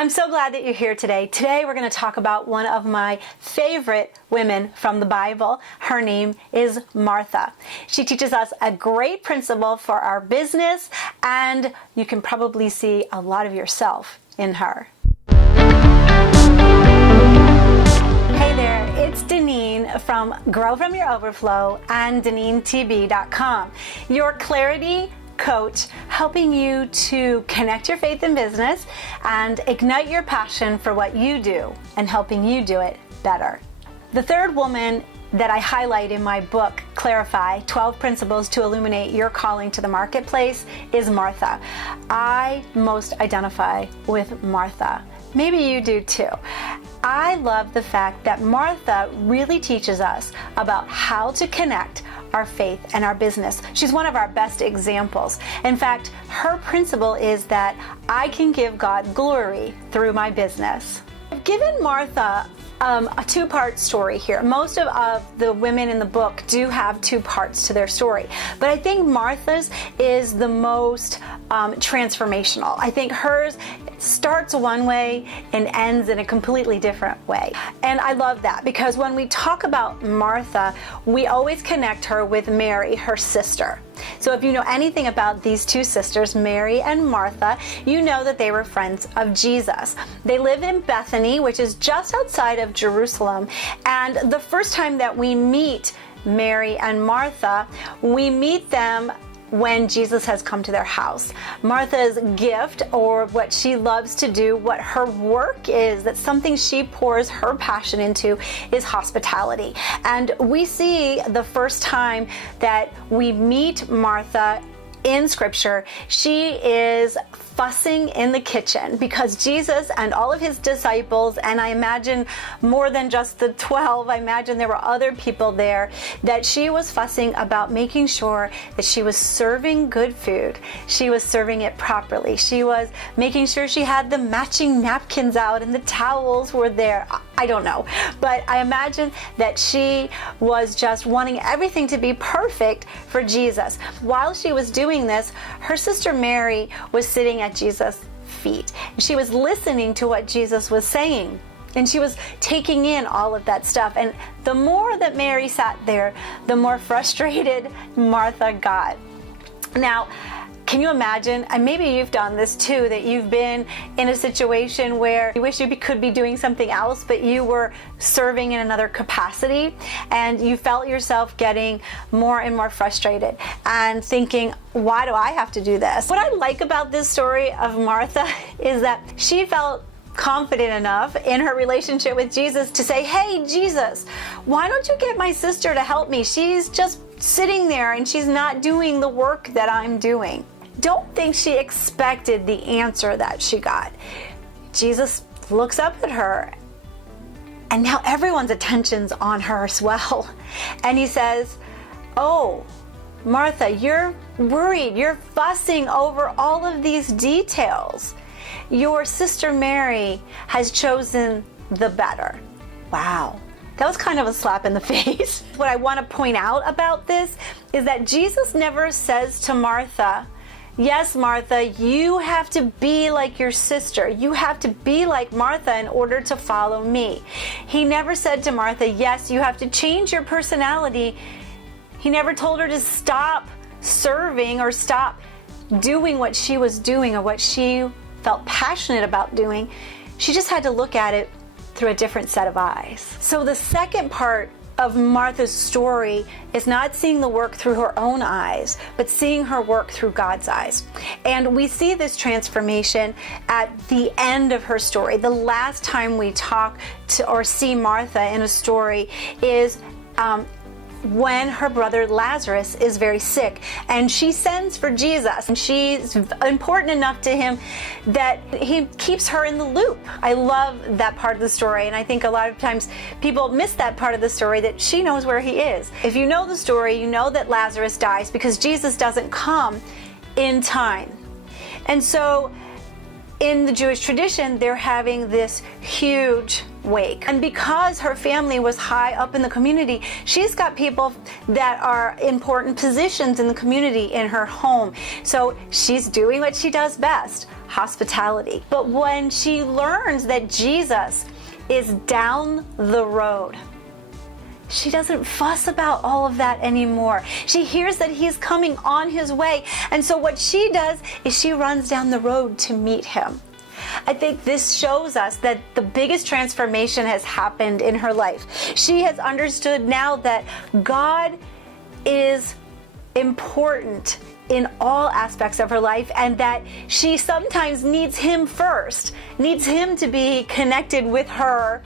I'm so glad that you're here today. Today we're going to talk about one of my favorite women from the Bible. Her name is Martha. She teaches us a great principle for our business, and you can probably see a lot of yourself in her. Hey there, it's Deneen from Grow From Your Overflow and DeneenTB.com. Your clarity coach, helping you to connect your faith and business and ignite your passion for what you do and helping you do it better. The third woman that I highlight in my book, Clarify, 12 Principles to Illuminate Your Calling to the Marketplace, is Martha. I most identify with Martha. Maybe you do too. I love the fact that Martha really teaches us about how to connect our faith and our business. She's one of our best examples. In fact, her principle is that I can give God glory through my business. I've given Martha a two-part story here. Most of the women in the book do have two parts to their story, but I think Martha's is the most transformational. I think hers starts one way and ends in a completely different way. And I love that because when we talk about Martha, we always connect her with Mary, her sister. So if you know anything about these two sisters, Mary and Martha, you know that they were friends of Jesus. They live in Bethany, which is just outside of Jerusalem. And the first time that we meet Mary and Martha, we meet them when Jesus has come to their house. Martha's gift, or what she loves to do, what her work is, that's something she pours her passion into, is hospitality. And we see the first time that we meet Martha in Scripture, she is fussing in the kitchen because Jesus and all of his disciples, and I imagine more than just the 12, I imagine there were other people there, that she was fussing about making sure that she was serving good food. She was serving it properly. She was making sure she had the matching napkins out and the towels were there. I don't know, but I imagine that she was just wanting everything to be perfect for Jesus. While she was doing this, her sister Mary was sitting at Jesus' feet. She was listening to what Jesus was saying, and she was taking in all of that stuff. And the more that Mary sat there, the more frustrated Martha got. Now, can you imagine, and maybe you've done this too, that you've been in a situation where you wish you could be doing something else, but you were serving in another capacity, and you felt yourself getting more and more frustrated and thinking, why do I have to do this? What I like about this story of Martha is that she felt confident enough in her relationship with Jesus to say, hey, Jesus, why don't you get my sister to help me? She's just sitting there and she's not doing the work that I'm doing. Don't think she expected the answer that she got. Jesus looks up at her, and now everyone's attention's on her as well. And he says, oh, Martha, you're worried. You're fussing over all of these details. Your sister Mary has chosen the better. Wow. That was kind of a slap in the face. What I want to point out about this is that Jesus never says to Martha, yes, Martha, you have to be like your sister. You have to be like Martha in order to follow me. He never said to Martha, yes, you have to change your personality. He never told her to stop serving or stop doing what she was doing or what she felt passionate about doing. She just had to look at it through a different set of eyes. So the second part of Martha's story is not seeing the work through her own eyes, but seeing her work through God's eyes. And we see this transformation at the end of her story. The last time we talk to or see Martha in a story is when her brother Lazarus is very sick, and she sends for Jesus, and she's important enough to him that he keeps her in the loop. I love that part of the story, and I think a lot of times people miss that part of the story, that she knows where he is. If you know the story, you know that Lazarus dies because Jesus doesn't come in time. And so in the Jewish tradition, they're having this huge wake. And because her family was high up in the community, she's got people that are important positions in the community in her home. So she's doing what she does best, hospitality. But when she learns that Jesus is down the road, she doesn't fuss about all of that anymore. She hears that he's coming on his way. And so what she does is she runs down the road to meet him. I think this shows us that the biggest transformation has happened in her life. She has understood now that God is important in all aspects of her life, and that she sometimes needs him first, needs him to be connected with her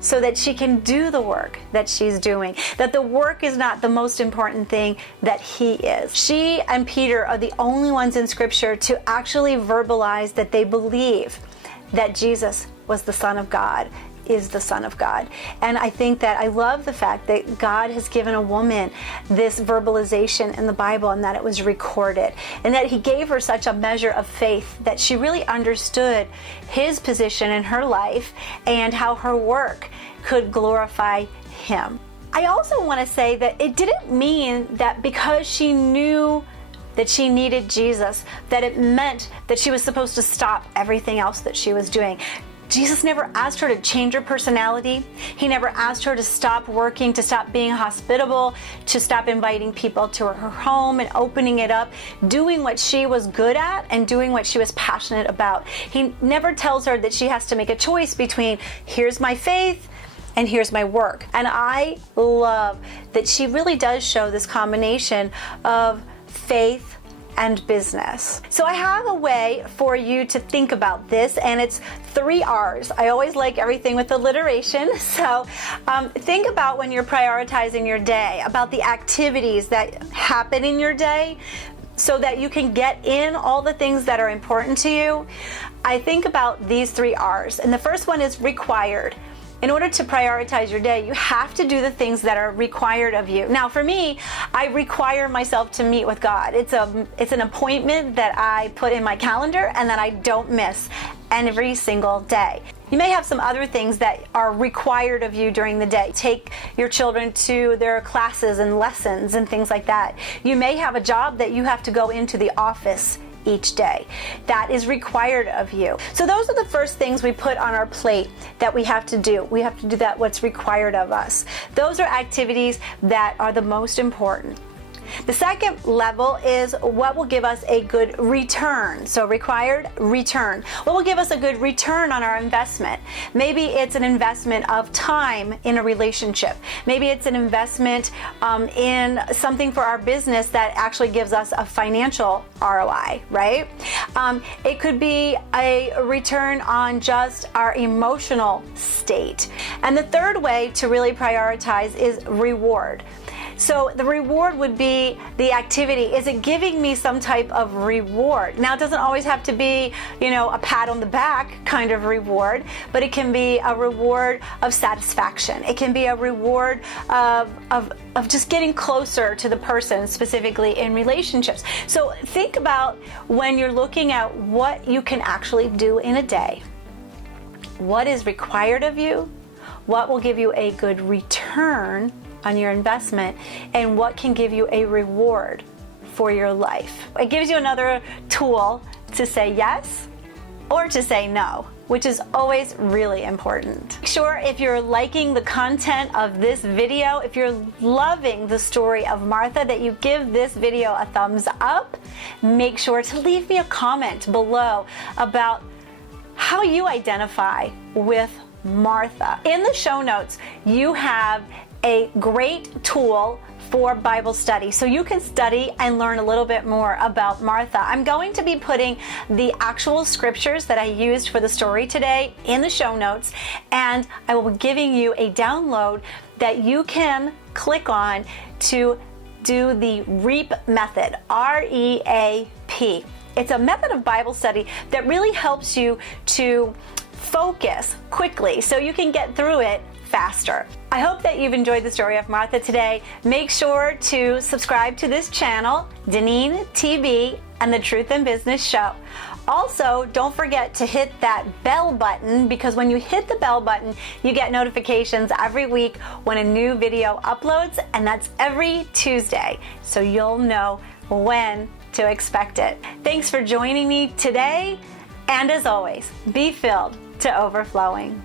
so that she can do the work that she's doing, that the work is not the most important thing, that he is. She and Peter are the only ones in Scripture to actually verbalize that they believe that Jesus was the Son of God, is the Son of God. And I think that I love the fact that God has given a woman this verbalization in the Bible, and that it was recorded, and that he gave her such a measure of faith that she really understood his position in her life and how her work could glorify him. I also want to say that it didn't mean that because she knew that she needed Jesus, that it meant that she was supposed to stop everything else that she was doing. Jesus never asked her to change her personality. He never asked her to stop working, to stop being hospitable, to stop inviting people to her home and opening it up, doing what she was good at and doing what she was passionate about. He never tells her that she has to make a choice between here's my faith and here's my work. And I love that she really does show this combination of faith and business. So I have a way for you to think about this, and it's 3 R's. I always like everything with alliteration. So think about when you're prioritizing your day, about the activities that happen in your day so that you can get in all the things that are important to you. I think about these 3 R's, and the first one is required. In order to prioritize your day, you have to do the things that are required of you. Now, for me, I require myself to meet with God. It's an appointment that I put in my calendar and that I don't miss every single day. You may have some other things that are required of you during the day. Take your children to their classes and lessons and things like that. You may have a job that you have to go into the office each day. That is required of you. So those are the first things we put on our plate that we have to do. We have to do that, what's required of us. Those are activities that are the most important. The second level is what will give us a good return. So required, return. What will give us a good return on our investment? Maybe it's an investment of time in a relationship. Maybe it's an investment in something for our business that actually gives us a financial ROI, right? It could be a return on just our emotional state. And the third way to really prioritize is reward. So the reward would be the activity. Is it giving me some type of reward? Now, it doesn't always have to be, a pat on the back kind of reward, but it can be a reward of satisfaction. It can be a reward of just getting closer to the person, specifically in relationships. So think about when you're looking at what you can actually do in a day. What is required of you? What will give you a good return on your investment, and what can give you a reward for your life? It gives you another tool to say yes or to say no, which is always really important. Make sure if you're liking the content of this video, if you're loving the story of Martha, that you give this video a thumbs up. Make sure to leave me a comment below about how you identify with Martha. In the show notes, you have a great tool for Bible study, so you can study and learn a little bit more about Martha. I'm going to be putting the actual scriptures that I used for the story today in the show notes, and I will be giving you a download that you can click on to do the REAP method, R-E-A-P. It's a method of Bible study that really helps you to focus quickly so you can get through it faster. I hope that you've enjoyed the story of Martha today. Make sure to subscribe to this channel, DeneenTB and the Truth in Business Show. Also, don't forget to hit that bell button, because when you hit the bell button, you get notifications every week when a new video uploads, and that's every Tuesday, so you'll know when to expect it. Thanks for joining me today, and as always, be filled to overflowing.